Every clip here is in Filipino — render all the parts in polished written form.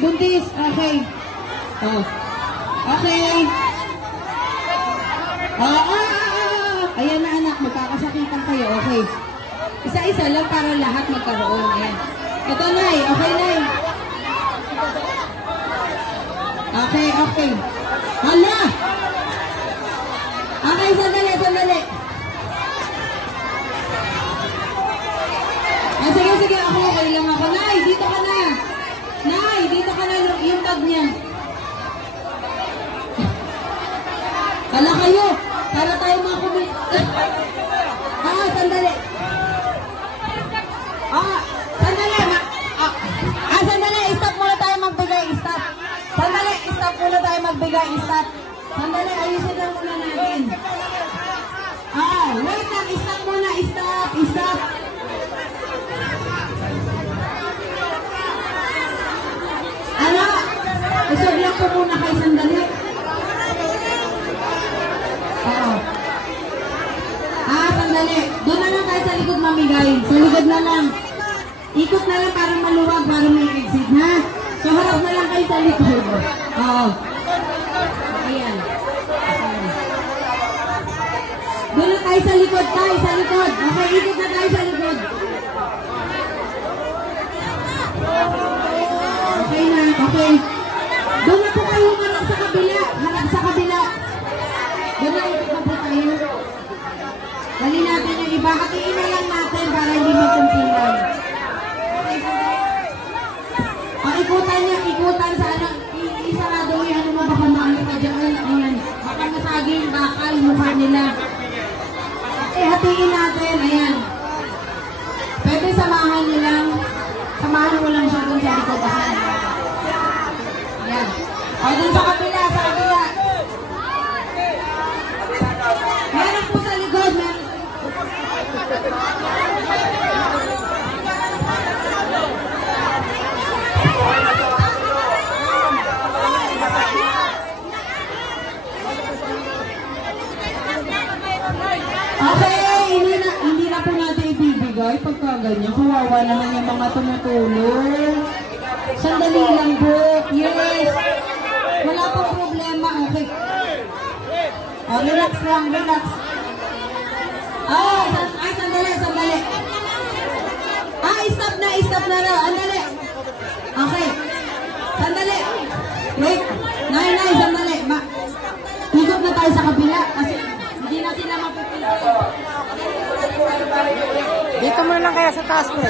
buntis. Okay. Oh. Okay. Ayan na anak, magkakasakitan kayo. Okay. Isa-isa lang para lahat magkaroon. Ayan. Ito, Nay. Okay, Nay. Okay, okay. Hala! Okay, sandali, sandali. Sige, sige. Ako, okay lang ako. Nay, dito ka na. Nay, dito ka na yung tag niya. Hala kayo. Para tayo mga kumit. Sandali. Sandali. Sandali. Stop muna tayo magbigay. Stop. Sandali. Stop muna tayo magbigay. Stop. Sandali. Ayusin lang muna natin. Wait lang. Stop muna. Stop. Stop. Ano? Usog lang po muna kayo. Sandali. Sandali. Doon na lang tayo sa likod mamigay. Sa likod na lang. Ikot na lang para maluwag, para may exit, ha? So, harap na lang kayo sa likod. Oo. Ayan. Doon na tayo sa likod, tayo sa likod. Okay, ikot na tayo sa likod. Okay na, okay. Doon na po kayo harap sa kabila. Harap sa kabila. Doon na ikot na po tayo. Dali natin yung iba. Hatiin na lang natin para hindi magkumpilan. Ang ikutan niya, ikutan sa ano, isarado mo yung ano mo, baka maano ka dyan. Ayan. Baka masaging bakal mukha nila. Hatiin natin. Ayan. Pwede samahan nilang, samahan mo lang siya dun sa likod. Ayan. O, dun sa kapila, sa kapila. Meron po sa likod, meron. Okay, hindi na po natin ibibigay pagka ganyan. Kawawa naman yung mga tumutulong. Sandali lang po. Yes. Wala pong problema. Okay. Relax lang, relax. Sandali, sandali. Stop na raw. Andali. Okay. Sandali. Wait. Nay, sandali. Ikot na tayo sa kabila kasi hindi na sila mapipili. Dito mo lang kaya sa taas mo.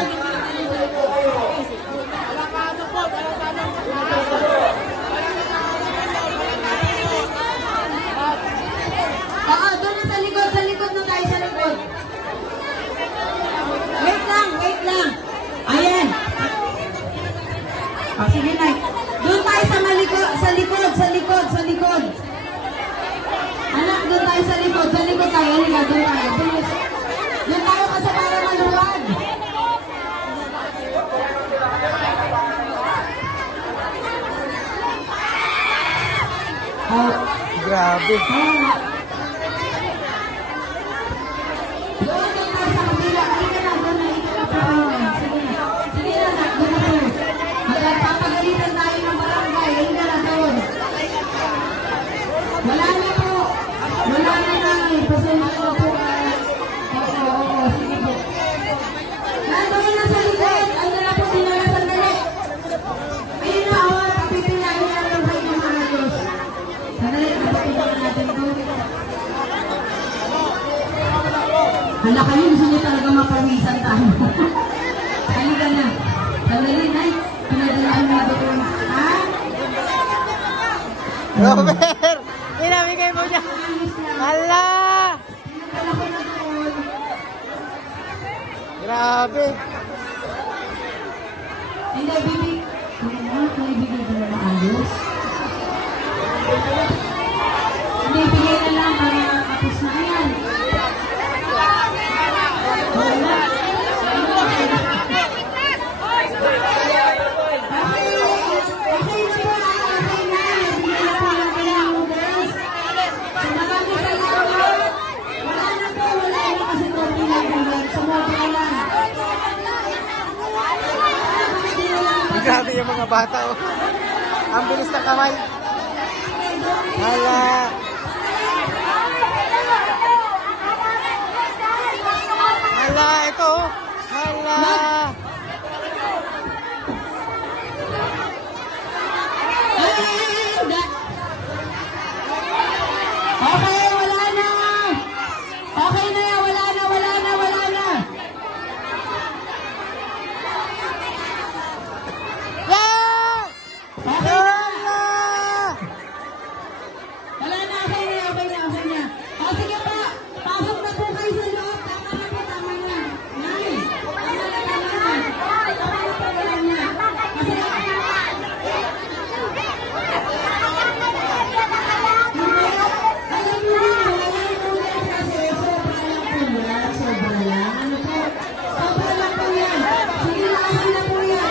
Doon na sa likod na tayo sa likod. Wait lang. Ayan. Sige na. Doon tayo sa likod. Anak, doon tayo sa likod tayo. Halika, doon tayo. Doon tayo kasi para maluwag. Grabe. Papagalitan tayo ng barangay. Hindi na doon. Wala na po. Wala na namin. Pasensya na po. Oo, sige po. Nandun na sa likod. Ano na po sila na sandali. Ayun na, papipilahin na lang kayo ng maayos. Sandali, papipilahin natin po. Hala kayo, gusto niyo talaga mapawisan tayo. Halika na. Sandali, Nay. Pinadalaan mo ito. Ha? Robert! Inamigay mo niya. Hala! Grabe! Hindi, baby. Bigay ko na maayos. Hindi, bigay na lang para kapos na yan. Wala. Wala na kasi konti lang. Sumobra lang. bata oh. Ang bilis ng kamay. Hala. Hala, ito oh. Hala. Okay, wala na. Okay na, wala na. Yeah! Okay na. Wala na, okay na. O sige pa, pasok na po kayo sa loob. Tama na. Nice. Tama na. Kasi alam mo na, kasi sobra lang. Ano po? Sobra lang po yan. Sige na, okay na po yan.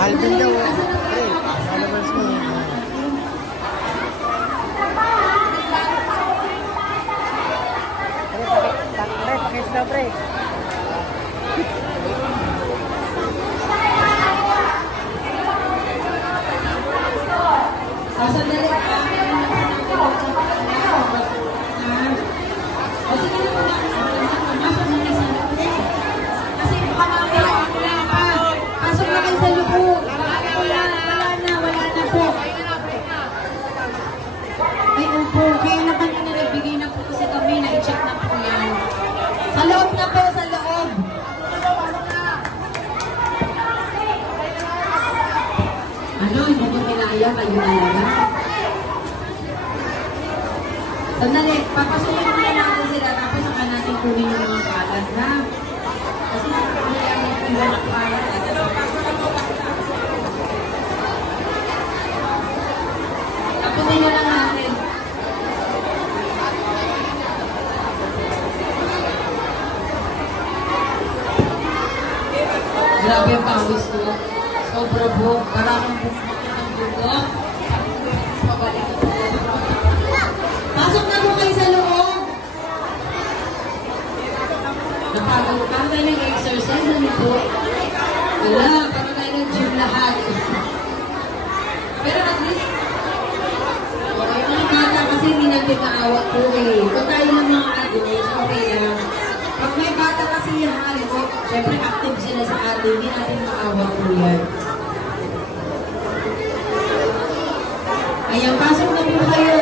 Alvin daw. Pre, followers mo. Pre, pakis daw, pre. Sasandali ka. O sige na po lang. Pasok na kayo sa loob. Kasi baka mamaya wala pa. Pasok na kayo sa loob. Wala na po. Ay, opo. Kaya na kanina nagbigay na po kasi kami. Na-check na po yan. Sa loob na po, sa loob. Ano, hindi ko kinaya kayo talaga. Sandali, papasukin mo na natin sila tapos saka natin kunin yung mga kalat, ha? Kasi nakakaya yung iba na kalat. Tapusin na lang natin. Grabe ang pawis ko. Sobra po. Parang bukmak ng buko. Pabalik ito. Pasok na po kayo sa loob. Napagod pa tayo ng exercise. Ano po? Wala. Para tayo ng-gym lahat. Pero at least, yung mga bata kasi hindi natin naawat po eh. Kung tayo ng mga adults, okay lang. Pag may bata kasi yan, syempre active sila sa atin, hindi natin maawat po yan. Ayan, pasok na po kayo.